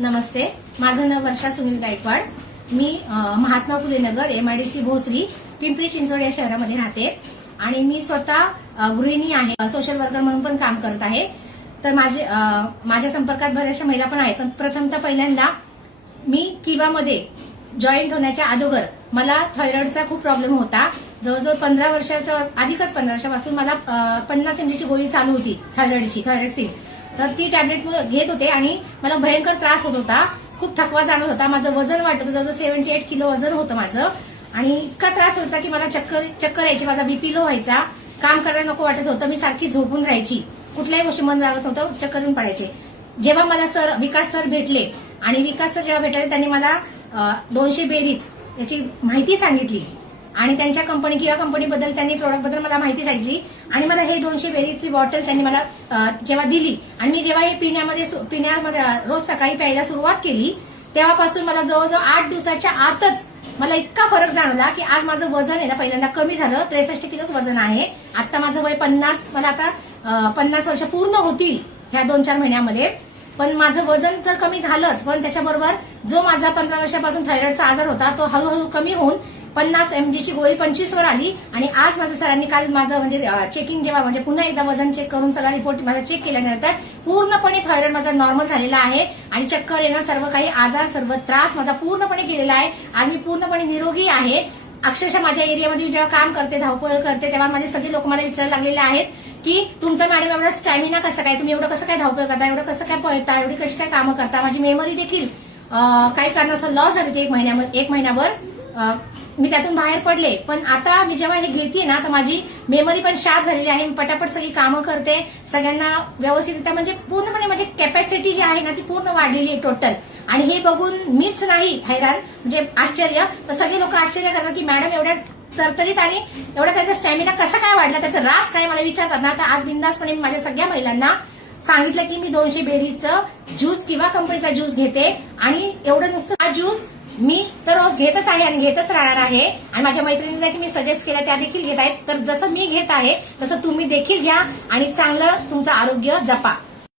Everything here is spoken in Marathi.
नमस्ते, माझं नाव वर्षा सुनील गायकवाड. मी महात्मा फुले नगर MIDC भोसरी पिंपरी चिंचवड या शहरामध्ये राहते आणि मी स्वतः गृहिणी आहे. सोशल वर्कर म्हणून पण काम करत आहे. तर माझ्या संपर्कात बऱ्याचशा महिला पण आहेत. प्रथमतः पहिल्यांदा मी किवामध्ये जॉईंट होण्याच्या अगोदर मला थायरॉइडचा खूप प्रॉब्लेम होता. जवळजवळ 15 वर्षाच्या अधिकच 15 वर्षापासून मला 50 mg ची गोळी चालू होती थायरॉइडची, थायरॉक्सिन. तर ती टॅबलेट घेत होते आणि मला भयंकर त्रास होत होता. खूप थकवा जाणवत होता. माझं वजन वाटत होतं, जवळजवळ 78 किलो वजन होतं माझं आणि इतका त्रास व्हायचा की मला चक्कर यायची. माझा BP लो व्हायचा. काम करायला नको वाटत होतं. मी सारखी झोपून राहायची. कुठल्याही गोष्टी मन लागत नव्हतं, चक्कर येऊन पडायचे. जेव्हा मला विकास सर भेटले आणि विकास सर जेव्हा भेटले त्यांनी मला 200 बेरीज याची माहिती सांगितली आणि त्यांच्या कंपनी किंवा कंपनीबद्दल त्यांनी प्रोडक्टबद्दल मला माहिती सांगितली आणि मला हे 200 बेरीजची बॉटल त्यांनी मला जेव्हा दिली आणि मी जेव्हा हे पिण्यामध्ये रोज सकाळी प्यायला सुरुवात केली तेव्हापासून मला जवळजवळ 8 दिवसाच्या आतच मला इतका फरक जाणवला की आज माझं वजन आहे ना पहिल्यांदा कमी झालं. 63 किलोच वजन आहे. आता माझं वय 50, मला आता 50 वर्ष पूर्ण होतील ह्या 2-4 महिन्यामध्ये. पण माझं वजन तर कमी झालंच, पण त्याच्याबरोबर जो माझा 15 वर्षापासून थायरॉइडचा आजार होता तो हळूहळू कमी होऊन 50 mg ची गोळी 25 वर आली. आणि आज माझं सरांनी काल माझं म्हणजे चेकिंग जेव्हा म्हणजे पुन्हा एकदा वजन चेक करून सगळा रिपोर्ट माझा चेक केल्यानंतर पूर्णपणे थायरॉइड माझा नॉर्मल झालेला आहे आणि चक्कर येणं, सर्व काही आजार, सर्व त्रास माझा पूर्णपणे गेलेला आहे. आज मी पूर्णपणे निरोगी आहे. अक्षरशः माझ्या एरियामध्ये जेव्हा काम करते, धावपळ करते, तेव्हा माझे सगळे लोक मला विचारायला लागलेले आहेत की तुमचं मॅडम एवढा स्टॅमिना कसं काय, तुम्ही एवढं कसं काय धावपळ करता, एवढं कसं काय पळता, एवढी कशी काय कामं करता. माझी मेमरी देखील काही कारणास्तव लॉस झाली होती एक महिन्यावर. मी त्यातून बाहेर पडले, पण आता मी जेव्हा हे घेते ना तर माझी मेमरी पण शार्प झालेली आहे. मी पटापट सगळी कामं करते, सगळ्यांना व्यवस्थित, म्हणजे पूर्णपणे माझी कॅपॅसिटी जी आहे ना ती पूर्ण वाढलेली आहे टोटल. आणि हे बघून मीच नाही हैराण, म्हणजे आश्चर्य, तर सगळे लोक आश्चर्य करतात की मॅडम एवढ्या तरतरीत आणि एवढा त्याचा स्टॅमिना कसा काय वाढला, त्याचं राज काय मला विचारतात ना. तर आज बिंदासपणे मी माझ्या सगळ्या महिलांना सांगितलं की मी 200 बेरीचं ज्यूस किंवा कंपनीचा ज्यूस घेते आणि एवढं नुसतं हा ज्यूस मी तर रोज घेतच आहे आणि घेतच राहणार आहे. आणि माझ्या मैत्रिणींना की मी सजेस्ट केलं त्या देखील घेत आहेत. तर जसं मी घेत आहे तसं तुम्ही देखील घ्या आणि चांगलं तुमचं आरोग्य जपा.